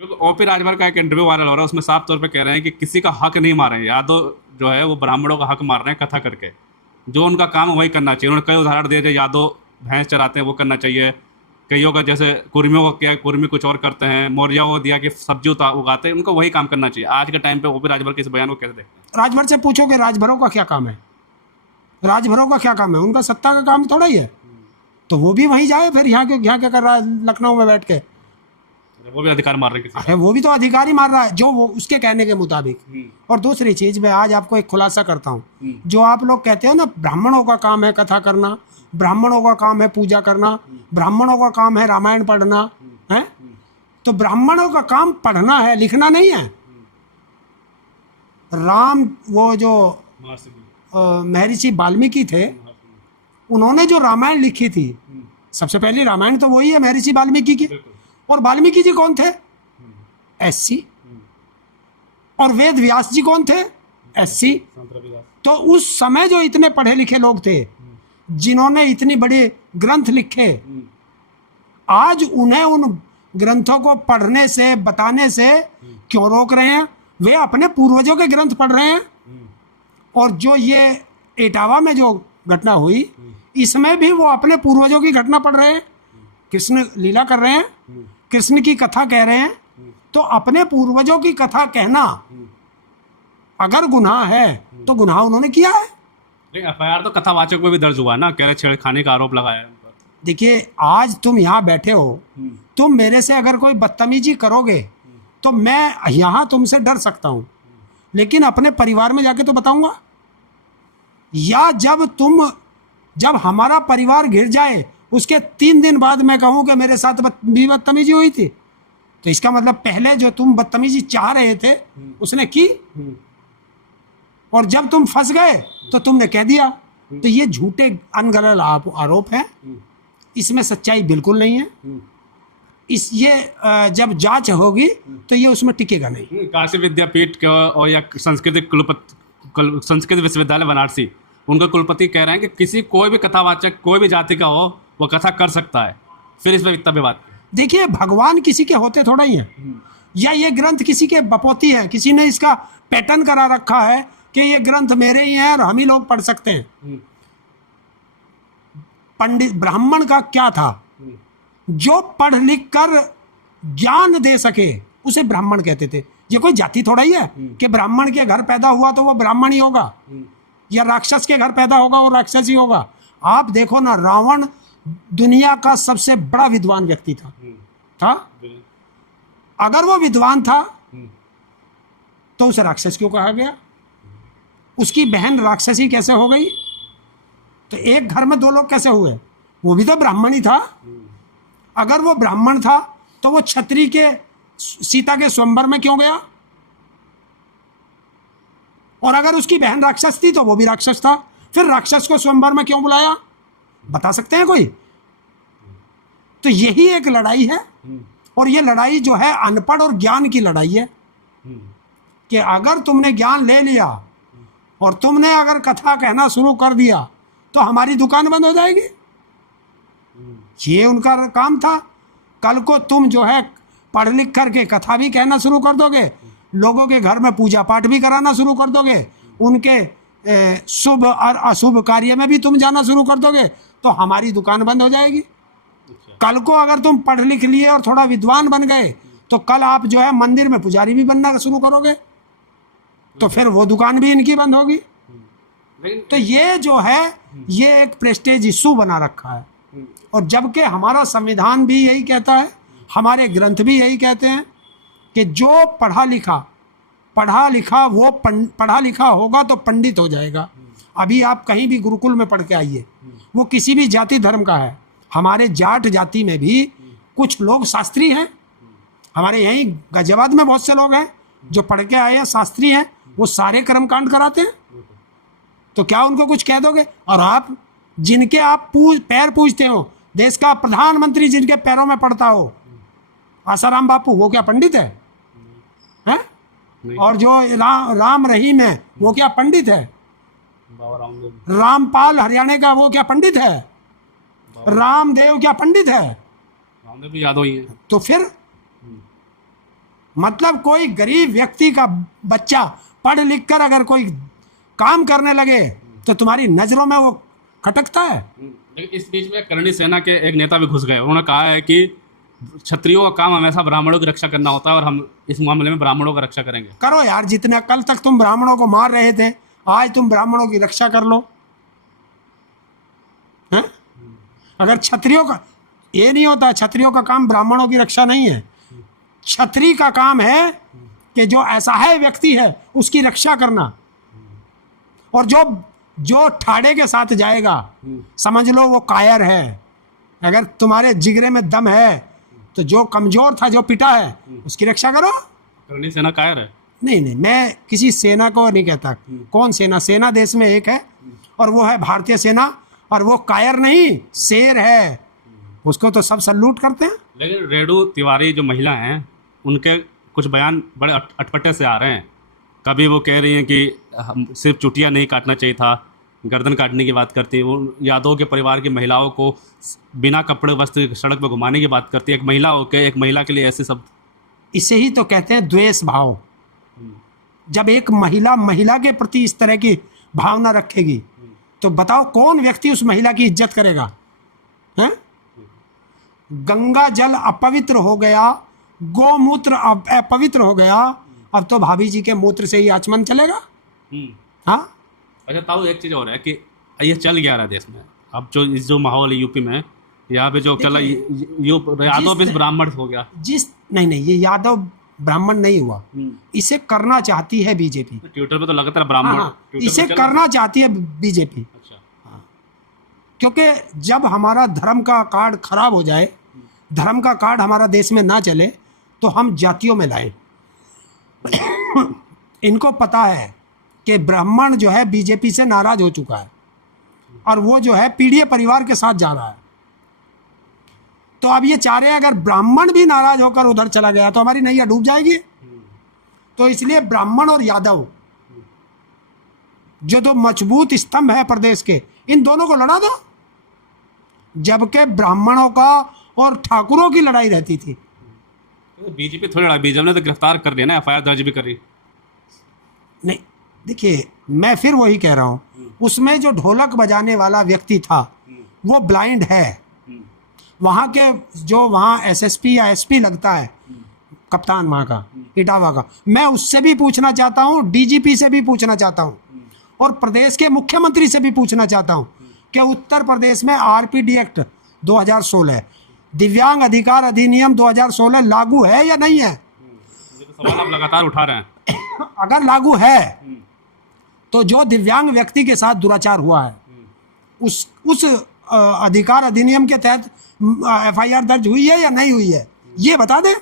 OP Rajbhar का एक interview viral हो रहा है, उसमें साफ तौर पे कह रहे हैं कि किसी का हक नहीं मार रहे हैं। यादव जो है वो ब्राह्मणों का हक मार रहे हैं कथा करके। जो उनका काम है वही करना चाहिए। उन्होंने कई उदाहरण दिए, जो यादव भैंस चराते हैं वो करना चाहिए। कईयों का जैसे कुर्मियों का किया, कुर्मी कुछ और करते हैं। मौर्यों को दिया कि सब्जी उगाते हैं, उनको वही काम करना चाहिए। आज के टाइम पे ओपी राजभर के इस बयान को कैसे देखते राजभर से पूछोगे राजभरों का क्या काम है? राजभरों का क्या काम है? उनका सत्ता का काम थोड़ा ही है। तो वो भी वहीं जाए फिर। यहाँ क्या कर रहा है लखनऊ में बैठ के? हैं? वो भी अधिकार मार रहे हैं किसी अरे वो भी तो अधिकारी मार रहा है जो वो उसके कहने के मुताबिक। और दूसरी चीज मैं आज आपको एक खुलासा करता हूँ। जो आप लोग कहते हो ना ब्राह्मणों का काम है कथा करना, ब्राह्मणों का काम है पूजा करना, ब्राह्मणों का काम है रामायण पढ़ना है, तो ब्राह्मणों का काम पढ़ना है, लिखना नहीं है। राम वो जो महर्षि वाल्मीकि थे, उन्होंने जो रामायण लिखी थी, सबसे पहली रामायण तो वही है महर्षि वाल्मीकि की। और वाल्मीकि जी कौन थे? एससी। और वेद व्यास जी कौन थे? एससी। तो उस समय जो इतने पढ़े लिखे लोग थे, जिन्होंने इतनी बड़ी ग्रंथ लिखे, आज उन्हें उन ग्रंथों को पढ़ने से बताने से क्यों रोक रहे हैं? वे अपने पूर्वजों के ग्रंथ पढ़ रहे हैं। और जो ये इटावा में जो घटना हुई, इसमें भी वो अपने पूर्वजों की घटना पढ़ रहे हैं। कृष्ण लीला कर रहे हैं, कृष्ण की कथा कह रहे हैं। तो अपने पूर्वजों की कथा कहना अगर गुनाह है तो गुनाह उन्होंने किया है। एफआईआर तो कथावाचक पे भी दर्ज हुआ ना, कह रहे छेड़खानी का आरोप लगाया है उन पर। देखिए आज तुम यहाँ बैठे हो, तुम मेरे से अगर कोई बदतमीजी करोगे तो मैं यहाँ तुमसे डर सकता हूँ, लेकिन अपने परिवार में जाके तो बताऊंगा। या जब हमारा परिवार घिर जाए उसके 3 दिन बाद मैं कहूँ कि मेरे साथ भी बदतमीजी हुई थी, तो इसका मतलब पहले जो तुम बदतमीजी चाह रहे थे उसने की, और जब तुम फंस गए तो तुमने कह दिया। तो ये झूठे अनगढ़ आरोप है, इसमें सच्चाई बिल्कुल नहीं है। ये जब जांच होगी तो ये उसमें टिकेगा नहीं। काशी विद्यापीठ का और या संस्कृत विश्वविद्यालय वाराणसी, उनके कुलपति कह रहे हैं कि किसी कोई भी कथावाचक कोई भी जाति का हो वो कथा कर सकता है। फिर इस पर इतना विवाद। देखिए भगवान किसी के होते थोड़ा ही हैं, या ये ग्रंथ किसी के बपौती है, किसी ने इसका पैटर्न करा रखा है कि ये ग्रंथ मेरे ही हैं और हम ही लोग पढ़ सकते हैं। पंडित ब्राह्मण का क्या था? जो पढ़ लिख कर ज्ञान दे सके उसे ब्राह्मण कहते थे। ये कोई जाति थोड़ा ही है कि ब्राह्मण के घर पैदा हुआ तो वो ब्राह्मण ही होगा, या राक्षस के घर पैदा होगा वो राक्षस ही होगा। आप देखो ना, रावण दुनिया का सबसे बड़ा विद्वान व्यक्ति था। अगर वो विद्वान था तो उसे राक्षस क्यों कहा गया? उसकी बहन राक्षसी कैसे हो गई? तो एक घर में 2 लोग कैसे हुए? वो भी तो ब्राह्मण ही था। अगर वो ब्राह्मण था तो वो क्षत्रिय के सीता के स्वयंवर में क्यों गया? और अगर उसकी बहन राक्षस थी तो वो भी राक्षस था, फिर राक्षस को स्वयंवर में क्यों बुलाया? बता सकते हैं कोई? तो यही एक लड़ाई है, और ये लड़ाई जो है अनपढ़ और ज्ञान की लड़ाई है। कि अगर तुमने ज्ञान ले लिया और तुमने अगर कथा कहना शुरू कर दिया तो हमारी दुकान बंद हो जाएगी। ये उनका काम था। कल को तुम जो है पढ़ लिख करके कथा भी कहना शुरू कर दोगे, लोगों के घर में पूजा पाठ भी कराना शुरू कर दोगे, उनके शुभ और अशुभ कार्य में भी तुम जाना शुरू कर दोगे, तो हमारी दुकान बंद हो जाएगी। कल को अगर तुम पढ़ लिख लिए और थोड़ा विद्वान बन गए तो कल आप जो है मंदिर में पुजारी भी बनना शुरू करोगे, तो फिर वो दुकान भी इनकी बंद होगी। तो ये जो है ये एक प्रेस्टेज इशू बना रखा है। और जबकि हमारा संविधान भी यही कहता है, हमारे ग्रंथ भी यही कहते हैं कि जो पढ़ा लिखा होगा तो पंडित हो जाएगा। अभी आप कहीं भी गुरुकुल में पढ़ के आइए, वो किसी भी जाति धर्म का है। हमारे जाट जाति में भी कुछ लोग शास्त्री हैं। हमारे यहीं गाजियाबाद में बहुत से लोग हैं जो पढ़ के आए हैं, शास्त्री हैं, वो सारे कर्मकांड कराते हैं। तो क्या उनको कुछ कह दोगे? और आप जिनके आप पैर पूजते हो, देश का प्रधानमंत्री जिनके पैरों में पड़ता हो, आसाराम बापू, वो क्या पंडित है? और जो राम रहीम है वो क्या पंडित है? रामपाल हरियाणा का वो क्या पंडित है? रामदेव क्या पंडित है? रामदेव भी यादव ही है। तो फिर मतलब कोई गरीब व्यक्ति का बच्चा पढ़ लिख कर अगर कोई काम करने लगे तो तुम्हारी नजरों में वो खटकता है। लेकिन इस बीच में करणी सेना के एक नेता भी घुस गए। उन्होंने कहा है कि क्षत्रियों का काम हमेशा ब्राह्मणों की रक्षा करना होता है और हम इस मामले में ब्राह्मणों का रक्षा करेंगे। करो यार, जितने कल तक तुम ब्राह्मणों को मार रहे थे, आज तुम ब्राह्मणों की रक्षा कर लो। हैं? अगर क्षत्रियों का ये नहीं होता, क्षत्रियों का काम ब्राह्मणों की रक्षा नहीं है। क्षत्रिय का काम है कि जो असहाय व्यक्ति है उसकी रक्षा करना, और जो ठाड़े के साथ जाएगा समझ लो वो कायर है। अगर तुम्हारे जिगरे में दम है तो जो कमजोर था, जो पिटा है, उसकी रक्षा करो। करणी सेना कायर है? नहीं, मैं किसी सेना को नहीं कहता। कौन सेना? सेना देश में एक है और वो है भारतीय सेना, और वो कायर नहीं, शेर है। उसको तो सब सल्यूट करते हैं। लेकिन रेणु तिवारी जो महिला हैं, उनके कुछ बयान बड़े अटपटे से आ रहे हैं। कभी वो कह रही हैं कि हम सिर्फ चुटिया नहीं काटना चाहिए था, गर्दन काटने की बात करती है। वो यादव के परिवार की महिलाओं को बिना कपड़े वस्त्र सड़क पर घुमाने की बात करती है। एक महिला होकर एक महिला के लिए ऐसे सब, इसे ही तो कहते हैं द्वेष भाव। जब एक महिला के प्रति इस तरह की भावना रखेगी तो बताओ कौन व्यक्ति उस महिला की इज्जत करेगा? हैं? गंगा जल अपवित्र हो गया, गौमूत्र अपवित्र हो गया, अब तो भाभी जी के मूत्र से ही आचमन चलेगा। हाँ, अच्छा ताऊ, एक चीज़ और है कि ये चल क्या रहा है देश में अब, जो माहौल है यूपी में, यहाँ पे जो चला यादव भी ब्राह्मण हो गया। नहीं, ये यादव ब्राह्मण नहीं हुआ, इसे करना चाहती है बीजेपी। ट्विटर पे तो लगातार ब्राह्मण इसे करना चाहती है बीजेपी। अच्छा। क्योंकि जब हमारा धर्म का कार्ड खराब हो जाए, धर्म का कार्ड हमारा देश में ना चले, तो हम जातियों में लाए। इनको पता है कि ब्राह्मण जो है बीजेपी से नाराज हो चुका है और वो जो है पीढ़ी परिवार के साथ जा रहा है। तो अब ये चाह रहे हैं अगर ब्राह्मण भी नाराज होकर उधर चला गया तो हमारी नैया डूब जाएगी। तो इसलिए ब्राह्मण और यादव जो दो मजबूत स्तंभ है प्रदेश के, इन दोनों को लड़ा दो। जबकि ब्राह्मणों का और ठाकुरों की लड़ाई रहती थी। बीजेपी थोड़ी लड़ा, बीजेपी ने तो गिरफ्तार कर दिया ना, एफआईआर दर्ज भी करी। नहीं, देखिए मैं फिर वही कह रहा हूँ, उसमें जो ढोलक बजाने वाला व्यक्ति था वो ब्लाइंड है। वहाँ के जो वहाँ एसएसपी या एसपी लगता है, कप्तान वहाँ का इटावा का, मैं उससे भी पूछना चाहता हूँ, डीजीपी से भी पूछना चाहता हूँ और प्रदेश के मुख्यमंत्री से भी पूछना चाहता हूँ कि उत्तर प्रदेश में आरपीडी एक्ट 2016, दिव्यांग अधिकार अधिनियम 2016 लागू है या नहीं है? तो सवाल आप लगातार उठा रहे हैं। अगर लागू है तो जो दिव्यांग व्यक्ति के साथ दुराचार हुआ है उस अधिकार अधिनियम के तहत एफआईआर दर्ज हुई है या नहीं हुई है, ये बता दें।